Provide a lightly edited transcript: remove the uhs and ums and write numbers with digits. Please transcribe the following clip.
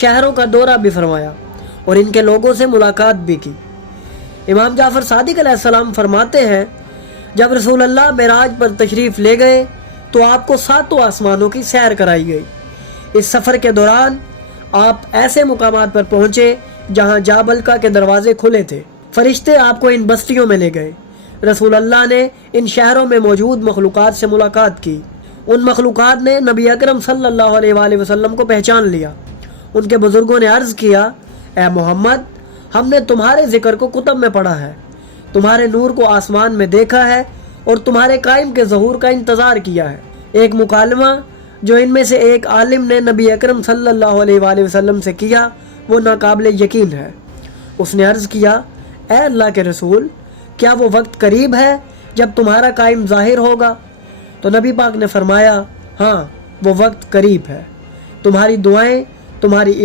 شہروں کا دورہ بھی فرمایا اور ان کے لوگوں سے ملاقات بھی کی۔ امام جعفر صادق علیہ السلام فرماتے ہیں جب رسول اللہ معراج پر تشریف لے گئے تو آپ کو 7 آسمانوں کی سیر کرائی گئی۔ اس سفر کے دوران آپ ایسے مقامات پر پہنچے جہاں جابلکا کے دروازے کھلے تھے۔ فرشتے آپ کو ان بستیوں میں لے گئے۔ رسول اللہ نے ان شہروں میں موجود مخلوقات سے ملاقات کی۔ ان مخلوقات نے نبی اکرم صلی اللہ علیہ وآلہ وسلم کو پہچان لیا۔ ان کے بزرگوں نے عرض کیا، اے محمد، ہم نے تمہارے ذکر کو کتب میں پڑھا ہے، تمہارے نور کو آسمان میں دیکھا ہے اور تمہارے قائم کے ظہور کا انتظار کیا ہے۔ ایک مکالمہ جو ان میں سے ایک عالم نے نبی اکرم صلی اللہ علیہ وآلہ وسلم سے کیا وہ ناقابل یقین ہے۔ اس نے عرض کیا، اے اللہ کے رسول، کیا وہ وقت قریب ہے جب تمہارا قائم ظاہر ہوگا؟ تو نبی پاک نے فرمایا، ہاں وہ وقت قریب ہے، تمہاری دعائیں، تمہاری